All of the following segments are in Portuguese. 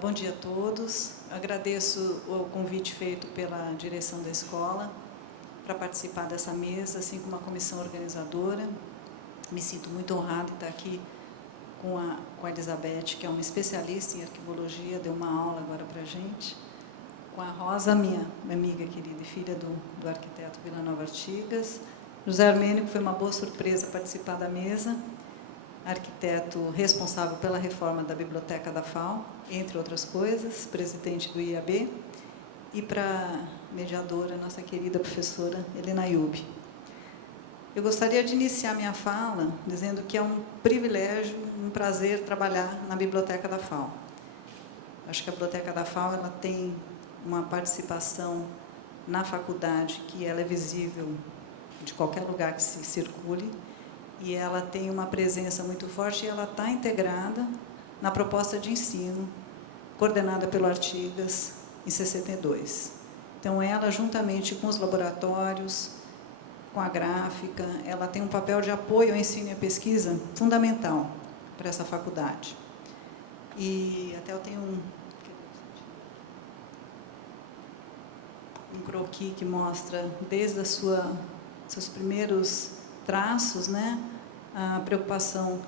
Bom dia a todos. Agradeço o convite feito pela direção da escola para participar dessa mesa, assim como a comissão organizadora. Me sinto muito honrada em estar aqui com a Elizabeth, que é uma especialista em arquivologia, deu uma aula agora para a gente. Com a Rosa, minha amiga querida e filha do arquiteto Vila Nova Artigas. José Armênio, que foi uma boa surpresa participar da mesa. Arquiteto responsável pela reforma da Biblioteca da FAO, entre outras coisas, presidente do IAB, e para a mediadora, nossa querida professora Helena Ayub. Eu gostaria de iniciar minha fala dizendo que é um privilégio, um prazer trabalhar na Biblioteca da FAO. Acho que a Biblioteca da FAO ela tem uma participação na faculdade que ela é visível de qualquer lugar que se circule, e ela tem uma presença muito forte e ela está integrada na proposta de ensino, coordenada pelo Artigas, em 62. Então, ela, juntamente com os laboratórios, com a gráfica, ela tem um papel de apoio ao ensino e à pesquisa fundamental para essa faculdade. E até eu tenho um croquis que mostra, desde seus primeiros traços, né, a preocupação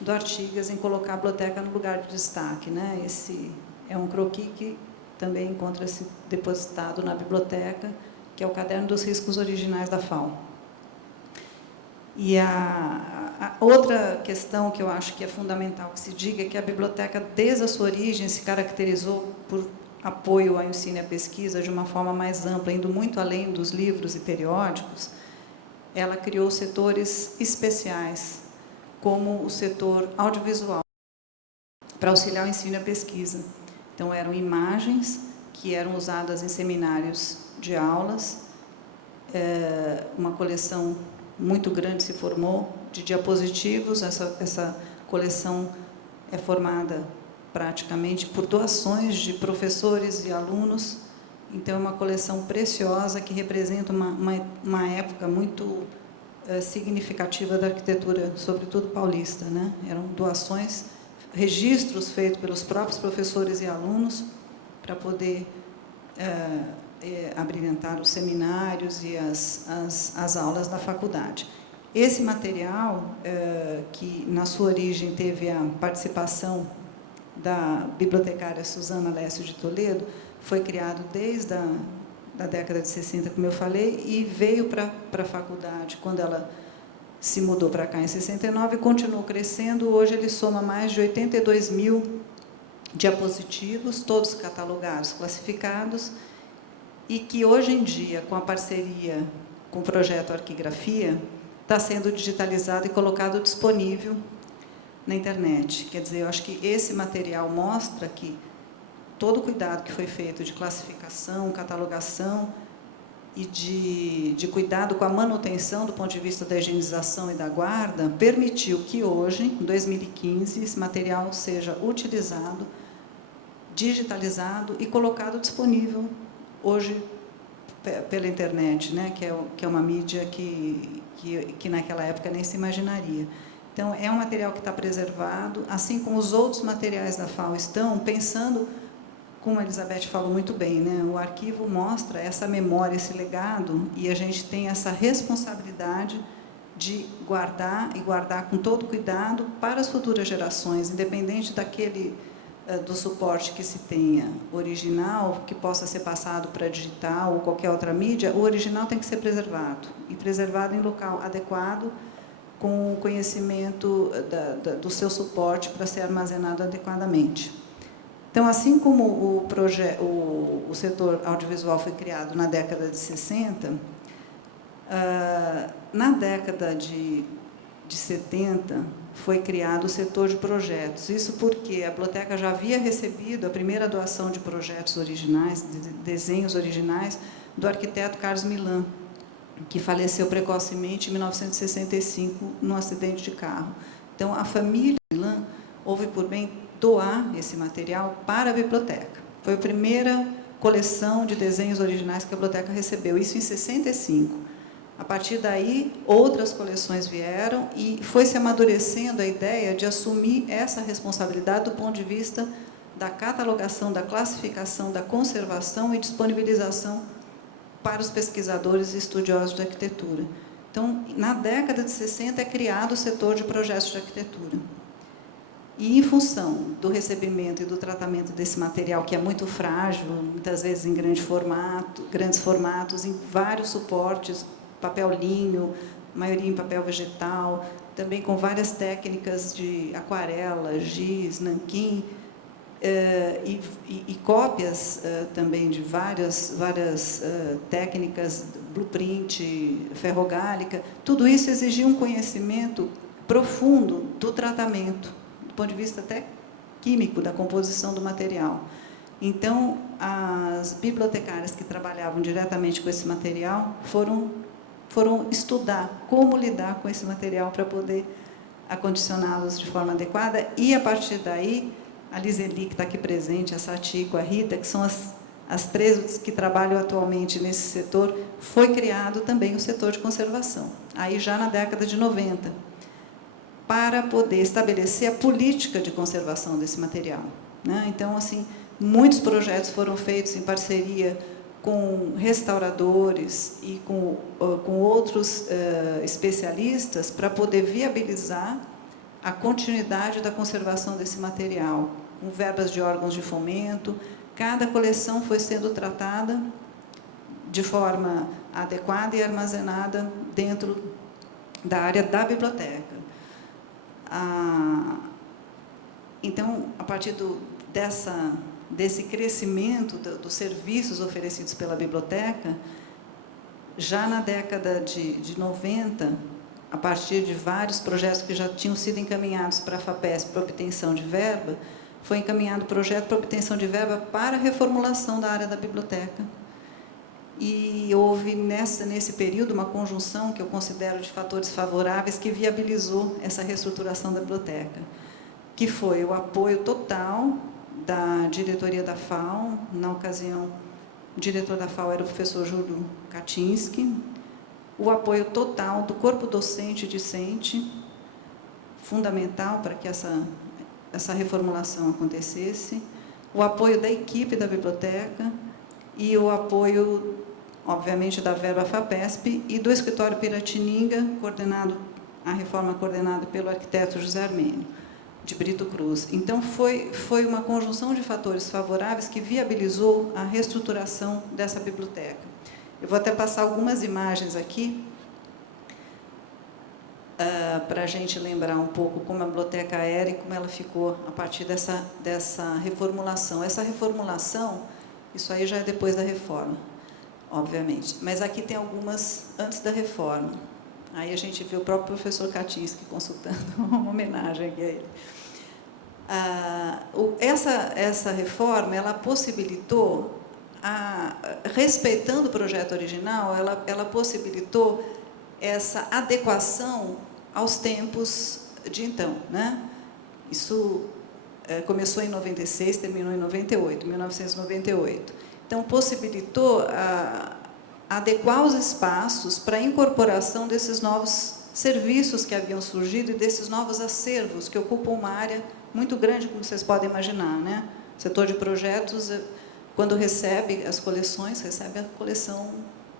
do Artigas em colocar a biblioteca no lugar de destaque, né? Esse é um croquis que também encontra-se depositado na biblioteca, que é o Caderno dos Riscos Originais da FAO. E a outra questão que eu acho que é fundamental que se diga é que a biblioteca, desde a sua origem, se caracterizou por apoio ao ensino e à pesquisa de uma forma mais ampla, indo muito além dos livros e periódicos. Ela criou setores especiais, como o setor audiovisual, para auxiliar o ensino e a pesquisa. Então, eram imagens que eram usadas em seminários de aulas, uma coleção muito grande se formou de diapositivos. Essa coleção é formada praticamente por doações de professores e alunos. Então, é uma coleção preciosa que representa uma época muito significativa da arquitetura, sobretudo paulista, né? Eram doações, registros feitos pelos próprios professores e alunos para poder abrilhantar os seminários e as aulas da faculdade. Esse material, que na sua origem teve a participação da bibliotecária Susana Lécio de Toledo, foi criado desde a década de 60, como eu falei, e veio para a faculdade quando ela se mudou para cá em 69 e continuou crescendo. Hoje ele soma mais de 82 mil diapositivos, todos catalogados, classificados, e que hoje em dia, com a parceria com o projeto Arquigrafia, está sendo digitalizado e colocado disponível na internet. Quer dizer, eu acho que esse material mostra que todo o cuidado que foi feito de classificação, catalogação e de cuidado com a manutenção do ponto de vista da higienização e da guarda, permitiu que hoje, em 2015, esse material seja utilizado, digitalizado e colocado disponível hoje pela internet, né? que é uma mídia que naquela época nem se imaginaria. Então, é um material que está preservado, assim como os outros materiais da FAO estão, pensando, como a Elizabeth falou muito bem, né? O arquivo mostra essa memória, esse legado, e a gente tem essa responsabilidade de guardar, e guardar com todo cuidado para as futuras gerações, independente do suporte que se tenha original, que possa ser passado para digital ou qualquer outra mídia. O original tem que ser preservado, e preservado em local adequado, com o conhecimento do seu suporte para ser armazenado adequadamente. Então, assim como o setor audiovisual foi criado na década de 60, na década de 70 foi criado o setor de projetos. Isso porque a biblioteca já havia recebido a primeira doação de projetos originais, de desenhos originais, do arquiteto Carlos Milan, que faleceu precocemente em 1965 num acidente de carro. Então, a família Milan houve por bem doar esse material para a biblioteca. Foi a primeira coleção de desenhos originais que a biblioteca recebeu, isso em 65. A partir daí, outras coleções vieram e foi se amadurecendo a ideia de assumir essa responsabilidade do ponto de vista da catalogação, da classificação, da conservação e disponibilização para os pesquisadores e estudiosos de arquitetura. Então, na década de 60 é criado o setor de projetos de arquitetura. E, em função do recebimento e do tratamento desse material, que é muito frágil, muitas vezes em grandes formatos, em vários suportes, papel linho, maioria em papel vegetal, também com várias técnicas de aquarela, giz, nanquim, e cópias também de várias técnicas, blueprint, ferrogálica, tudo isso exigia um conhecimento profundo do tratamento, do ponto de vista até químico, da composição do material. Então, as bibliotecárias que trabalhavam diretamente com esse material foram estudar como lidar com esse material para poder acondicioná-los de forma adequada, e, a partir daí, a Liseli, que está aqui presente, a Satiko, a Rita, que são as três que trabalham atualmente nesse setor, foi criado também o setor de conservação, aí já na década de 90, para poder estabelecer a política de conservação desse material, né? Então, assim, muitos projetos foram feitos em parceria com restauradores e com outros especialistas para poder viabilizar a continuidade da conservação desse material, com verbas de órgãos de fomento. Cada coleção foi sendo tratada de forma adequada e armazenada dentro da área da biblioteca. Então, a partir desse crescimento dos serviços oferecidos pela biblioteca, já na década de 90, a partir de vários projetos que já tinham sido encaminhados para a FAPESP para obtenção de verba, foi encaminhado o projeto para obtenção de verba para a reformulação da área da biblioteca. E houve, nesse período, uma conjunção que eu considero de fatores favoráveis que viabilizou essa reestruturação da biblioteca, que foi o apoio total da diretoria da FAO. Na ocasião, o diretor da FAO era o professor Júlio Kaczynski, o apoio total do corpo docente e discente, fundamental para que essa reformulação acontecesse, o apoio da equipe da biblioteca e o apoio, obviamente, da verba FAPESP e do escritório Piratininga, a reforma coordenada pelo arquiteto José Armênio, de Brito Cruz. Então, foi uma conjunção de fatores favoráveis que viabilizou a reestruturação dessa biblioteca. Eu vou até passar algumas imagens aqui, para a gente lembrar um pouco como a biblioteca era e como ela ficou a partir dessa reformulação. Essa reformulação, isso aí já é depois da reforma, obviamente, mas aqui tem algumas antes da reforma. Aí a gente vê o próprio professor Kaczynski consultando, uma homenagem aqui a ele. Essa reforma, ela possibilitou, respeitando o projeto original, ela possibilitou essa adequação aos tempos de então, né? Isso começou em 96, terminou em 1998. Então, possibilitou adequar os espaços para a incorporação desses novos serviços que haviam surgido e desses novos acervos que ocupam uma área muito grande, como vocês podem imaginar, né? O setor de projetos, quando recebe as coleções, recebe a coleção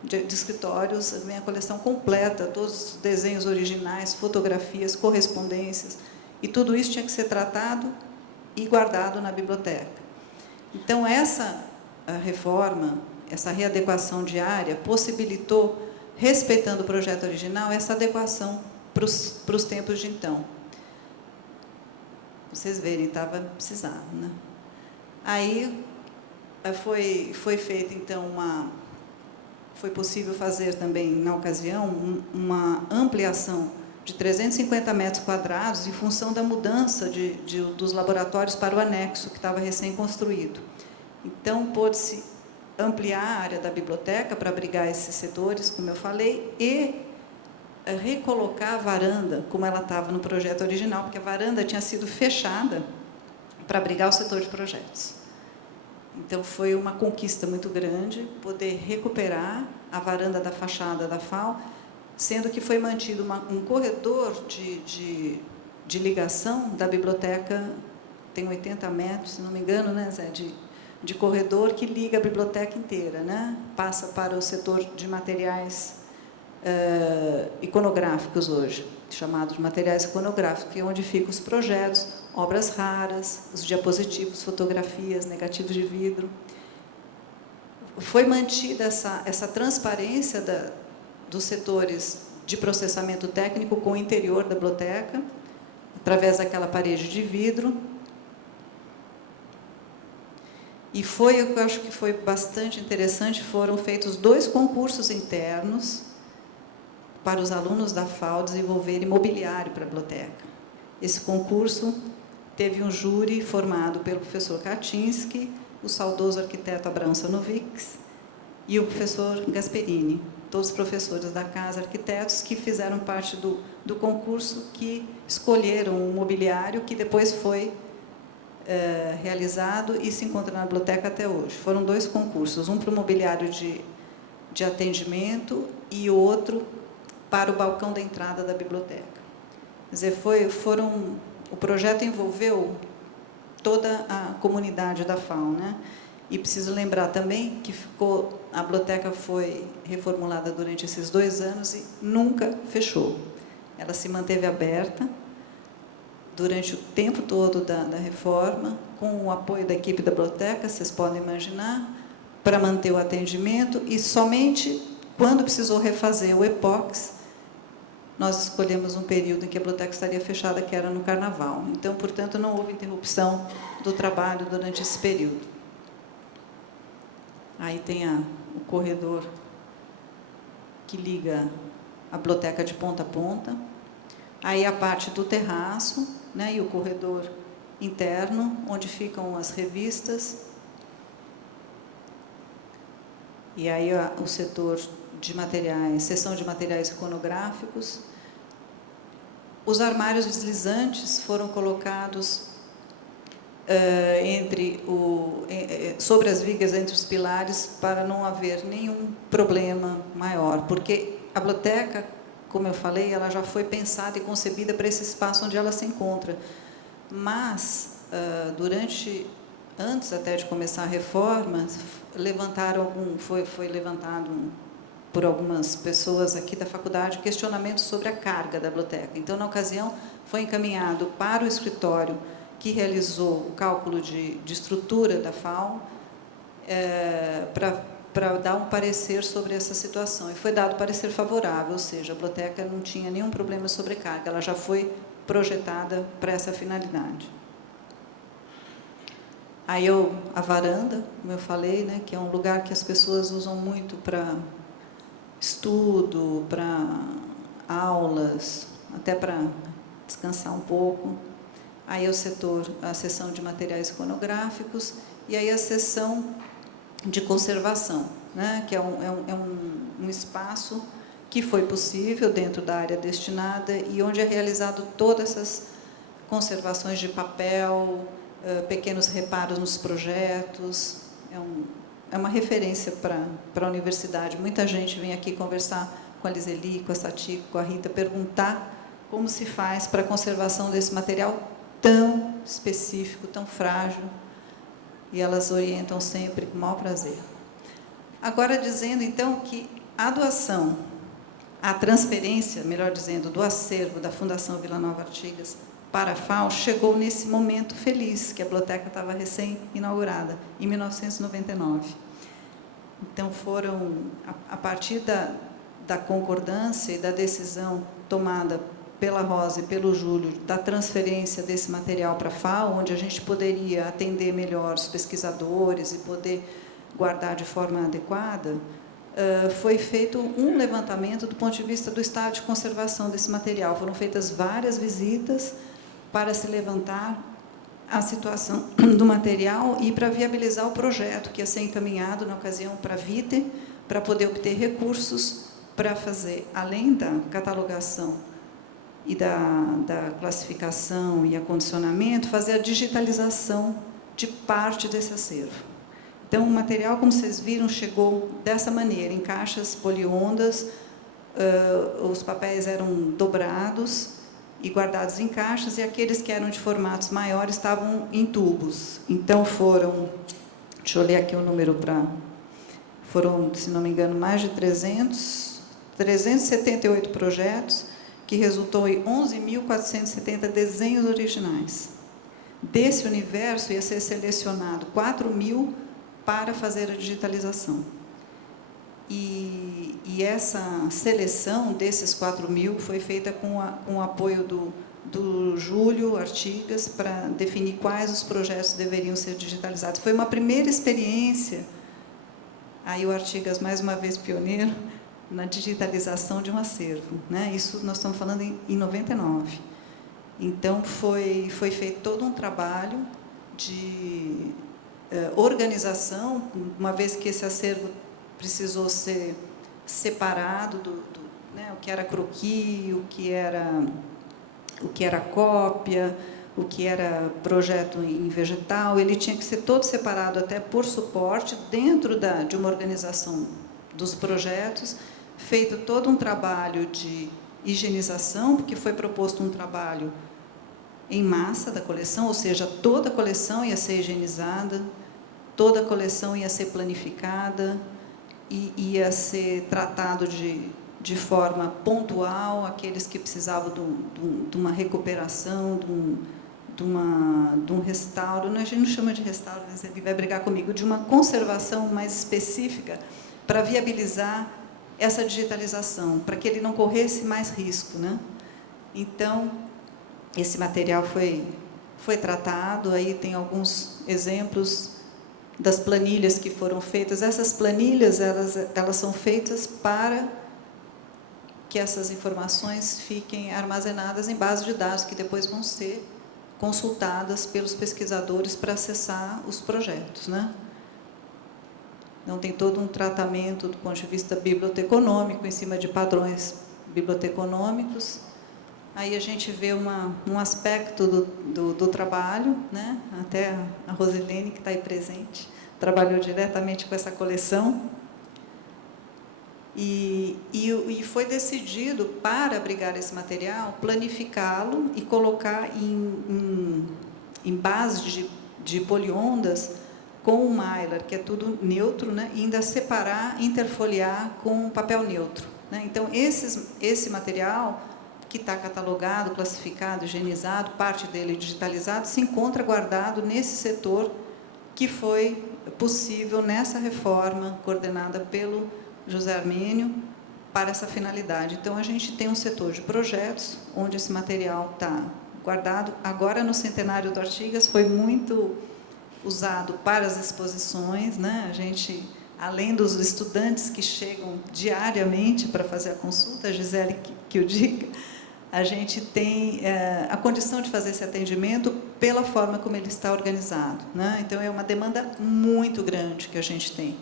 de escritórios, vem a coleção completa, todos os desenhos originais, fotografias, correspondências, e tudo isso tinha que ser tratado e guardado na biblioteca. Então, essa reforma, essa readequação de área, possibilitou, respeitando o projeto original, essa adequação para os tempos de então. Vocês verem, estava precisando, né? Aí foi feita, então, foi possível fazer também, na ocasião, uma ampliação de 350 metros quadrados em função da mudança dos laboratórios para o anexo, que estava recém-construído. Então, pôde-se ampliar a área da biblioteca para abrigar esses setores, como eu falei, e recolocar a varanda, como ela estava no projeto original, porque a varanda tinha sido fechada para abrigar o setor de projetos. Então, foi uma conquista muito grande poder recuperar a varanda da fachada da FAO, sendo que foi mantido um corredor de ligação da biblioteca tem 80 metros, se não me engano, né, Zé, de corredor que liga a biblioteca inteira, né? Passa para o setor de materiais iconográficos hoje, chamados de materiais iconográficos, que é onde ficam os projetos, obras raras, os diapositivos, fotografias, negativos de vidro. Foi mantida essa transparência dos setores de processamento técnico com o interior da biblioteca, através daquela parede de vidro. E foi, eu acho que foi bastante interessante, foram feitos 2 concursos internos para os alunos da FAO desenvolverem mobiliário para a biblioteca. Esse concurso teve um júri formado pelo professor Kaczynski, o saudoso arquiteto Abraão Sanovics e o professor Gasperini, todos professores da Casa Arquitetos que fizeram parte do concurso, que escolheram um mobiliário que depois foi realizado e se encontra na biblioteca até hoje. Foram 2 concursos, um para o mobiliário de atendimento e outro para o balcão da entrada da biblioteca. Quer dizer, o projeto envolveu toda a comunidade da FAO, né? E preciso lembrar também que a biblioteca foi reformulada durante esses 2 anos e nunca fechou. Ela se manteve aberta durante o tempo todo da reforma, com o apoio da equipe da biblioteca, vocês podem imaginar, para manter o atendimento, e somente quando precisou refazer o EPOX, nós escolhemos um período em que a biblioteca estaria fechada, que era no Carnaval. Então, portanto, não houve interrupção do trabalho durante esse período. Aí tem o corredor que liga a biblioteca de ponta a ponta. Aí a parte do terraço, né, e o corredor interno, onde ficam as revistas. E aí o setor de materiais, seção de materiais iconográficos. Os armários deslizantes foram colocados sobre as vigas entre os pilares para não haver nenhum problema maior, porque a biblioteca, como eu falei, ela já foi pensada e concebida para esse espaço onde ela se encontra. Mas, antes até de começar a reforma, foi levantado por algumas pessoas aqui da faculdade questionamentos sobre a carga da biblioteca. Então, na ocasião, foi encaminhado para o escritório que realizou o cálculo de estrutura da FAO para dar um parecer sobre essa situação. E foi dado parecer favorável, ou seja, a biblioteca não tinha nenhum problema de sobrecarga, ela já foi projetada para essa finalidade. Aí a varanda, como eu falei, né, que é um lugar que as pessoas usam muito para estudo, para aulas, até para descansar um pouco. Aí a seção de materiais iconográficos e aí a seção de conservação, né, que é um espaço que foi possível dentro da área destinada e onde é realizado todas essas conservações de papel, pequenos reparos nos projetos. É uma referência para a universidade. Muita gente vem aqui conversar com a Liseli, com a Sati, com a Rita, perguntar como se faz para a conservação desse material tão específico, tão frágil, e elas orientam sempre com o maior prazer. Agora, dizendo, então, que a doação, a transferência, melhor dizendo, do acervo da Fundação Vila Nova Artigas para a FAO, chegou nesse momento feliz, que a biblioteca estava recém-inaugurada, em 1999. Então, a partir da concordância e da decisão tomada pela Rosa e pelo Júlio, da transferência desse material para a FAO, onde a gente poderia atender melhor os pesquisadores e poder guardar de forma adequada, foi feito um levantamento do ponto de vista do estado de conservação desse material. Foram feitas várias visitas para se levantar a situação do material e para viabilizar o projeto, que ia ser encaminhado, na ocasião, para a Viter, para poder obter recursos para fazer, além da catalogação e da classificação e acondicionamento, fazer a digitalização de parte desse acervo. Então, o material, como vocês viram, chegou dessa maneira, em caixas poliondas, os papéis eram dobrados, e guardados em caixas, e aqueles que eram de formatos maiores estavam em tubos. Então foram, deixa eu ler aqui o número foram, se não me engano, mais de 378 projetos, que resultou em 11.470 desenhos originais. Desse universo ia ser selecionado 4.000 para fazer a digitalização. E essa seleção desses 4.000 foi feita com o apoio do Júlio Artigas para definir quais os projetos deveriam ser digitalizados. Foi uma primeira experiência, aí o Artigas, mais uma vez pioneiro, na digitalização de um acervo, né? Isso nós estamos falando em 99. Então, foi feito todo um trabalho de organização, uma vez que esse acervo precisou ser separado né, o que era croquis, o que era cópia, o que era projeto em vegetal, ele tinha que ser todo separado até por suporte, dentro de uma organização dos projetos, feito todo um trabalho de higienização, porque foi proposto um trabalho em massa da coleção, ou seja, toda a coleção ia ser higienizada, toda a coleção ia ser planificada, e ia ser tratado de forma pontual, aqueles que precisavam de uma recuperação, de um restauro, a gente não chama de restauro, ele vai brigar comigo, de uma conservação mais específica para viabilizar essa digitalização, para que ele não corresse mais risco, né? Então, esse material foi tratado, aí tem alguns exemplos das planilhas que foram feitas. Essas planilhas, elas são feitas para que essas informações fiquem armazenadas em bases de dados, que depois vão ser consultadas pelos pesquisadores para acessar os projetos, né? Então, tem todo um tratamento do ponto de vista biblioteconômico, em cima de padrões biblioteconômicos. Aí a gente vê um aspecto do trabalho, né? Até a Rosilene, que está aí presente, trabalhou diretamente com essa coleção. E foi decidido, para abrigar esse material, planificá-lo e colocar em base de poliondas com o mylar, que é tudo neutro, né? E ainda separar, interfoliar com papel neutro, né? Então, esse material, que está catalogado, classificado, higienizado, parte dele digitalizado, se encontra guardado nesse setor que foi possível nessa reforma coordenada pelo José Armênio para essa finalidade. Então, a gente tem um setor de projetos, onde esse material está guardado. Agora, no centenário do Artigas, foi muito usado para as exposições, né? A gente, além dos estudantes que chegam diariamente para fazer a consulta, a Gisele que o diga, a gente tem a condição de fazer esse atendimento pela forma como ele está organizado, né? Então, é uma demanda muito grande que a gente tem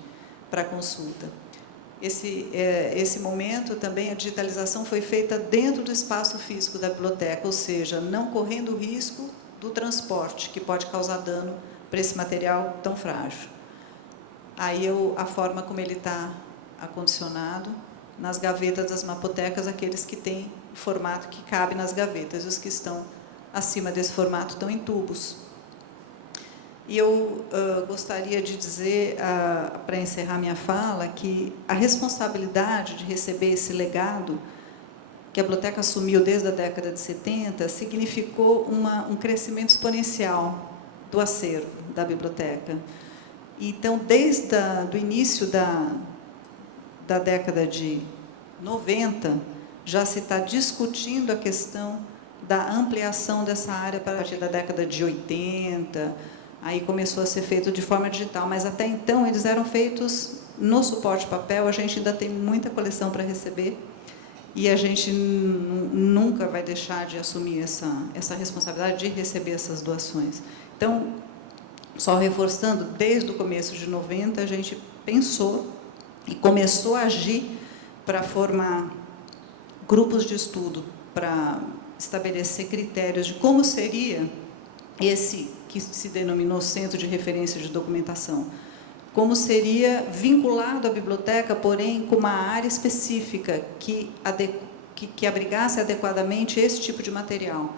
para a consulta. Esse momento também, a digitalização foi feita dentro do espaço físico da biblioteca, ou seja, não correndo o risco do transporte, que pode causar dano para esse material tão frágil. Aí, a forma como ele está acondicionado, nas gavetas das mapotecas, aqueles que têm formato que cabe nas gavetas, os que estão acima desse formato estão em tubos. E eu gostaria de dizer, para encerrar minha fala, que a responsabilidade de receber esse legado, que a biblioteca assumiu desde a década de 70, significou um crescimento exponencial do acervo da biblioteca. Então, desde o início da década de 90, já se está discutindo a questão da ampliação dessa área para a partir da década de 80, aí começou a ser feito de forma digital, mas até então eles eram feitos no suporte papel, a gente ainda tem muita coleção para receber, e a gente nunca vai deixar de assumir essa responsabilidade de receber essas doações. Então, só reforçando, desde o começo de 90, a gente pensou e começou a agir para formar grupos de estudo, para estabelecer critérios de como seria esse que se denominou Centro de Referência de Documentação, como seria vinculado à biblioteca, porém com uma área específica que que abrigasse adequadamente esse tipo de material.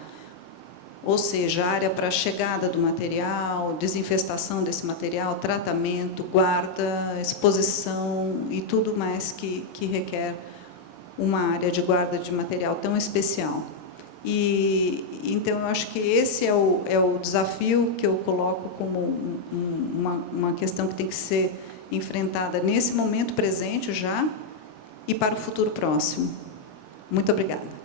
Ou seja, área para chegada do material, desinfestação desse material, tratamento, guarda, exposição e tudo mais que requer uma área de guarda de material tão especial. Então, eu acho que esse é o desafio que eu coloco como uma questão que tem que ser enfrentada nesse momento presente já e para o futuro próximo. Muito obrigada.